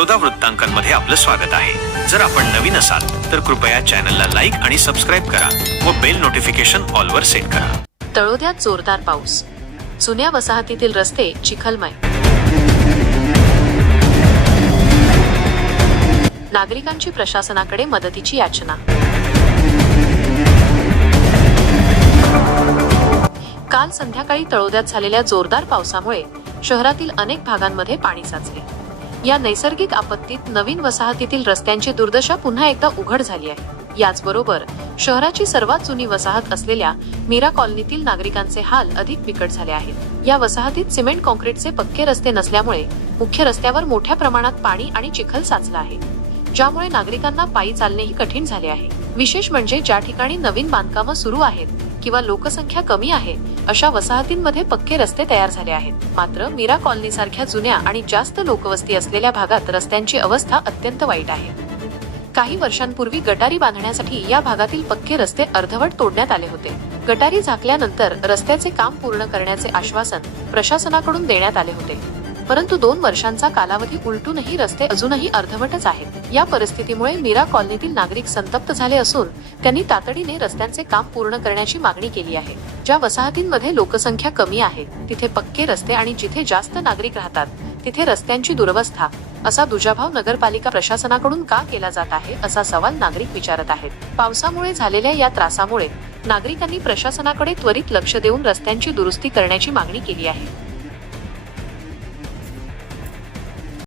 बडोदा वृत्तांकनमध्ये आपलं स्वागत आहे. जर आपण नवीन असाल तर कृपया चॅनलला लाईक आणि सबस्क्राईब करा व बेल नोटिफिकेशन ऑलवर सेट करा. तळोद्यात जोरदार पाऊस. जुन्या वसाहतीतील रस्ते चिखलमय. नागरिकांची प्रशासनाकडे मदतीची याचना. काल संध्याकाळी तळोद्यात झालेल्या जोरदार पावसामुळे शहरातील अनेक भागांमध्ये पाणी साचले. या नैसर्गिक आपत्तीत नवीन वसाहतीतील रस्त्यांची दुर्दशा पुन्हा एकदा उघड झाली आहे. याचबरोबर शहराची सर्वात जुनी वसाहत असलेल्या मीरा कॉलनीतील नागरिकांचे हाल अधिक बिकट झाले आहेत. या वसाहतीत सिमेंट कॉन्क्रीटचे पक्के रस्ते नसल्यामुळे मुख्य रस्त्यावर मोठ्या प्रमाणात पाणी आणि चिखल साचला आहे. ज्यामुळे नागरिकांना पायी चालणेही कठीण झाले आहे. विशेष म्हणजे ज्या ठिकाणी नवीन बांधकामं सुरू आहेत किंवा लोकसंख्या कमी आहे अशा वसाहतींमध्ये पक्के रस्ते तयार झाले आहेत. मात्र मीरा कॉलनी सारख्या जुन्या आणि जास्त लोकवस्ती असलेल्या भागात रस्त्यांची अवस्था अत्यंत वाईट आहे. काही वर्षांपूर्वी गटारी बांधण्यासाठी या भागातील पक्के रस्ते अर्धवट तोडण्यात आले होते. गटारी झाकल्यानंतर रस्त्याचे काम पूर्ण करण्याचे आश्वासन प्रशासनाकडून देण्यात आले होते. परंतु दोन वर्षांचा कालावधी उलटूनही रस्ते अजूनही अर्धवटच आहेत. या परिस्थितीमुळे मीरा कॉलनीतील नागरिक संतप्त झाले असून त्यांनी तातडीने रस्त्यांचे काम पूर्ण करण्याची मागणी केली आहे. ज्या वसाहतींमध्ये लोकसंख्या कमी आहे तिथे पक्के रस्ते आणि जिथे जास्त नागरिक राहतात तिथे रस्त्यांची दुरवस्था असा दुजाभाव नगरपालिका प्रशासनाकडून का केला जात आहे असा सवाल नागरिक विचारत आहेत. पावसामुळे झालेल्या या त्रासामुळे नागरिकांनी प्रशासनाकडे त्वरित लक्ष देऊन रस्त्यांची दुरुस्ती करण्याची मागणी केली आहे.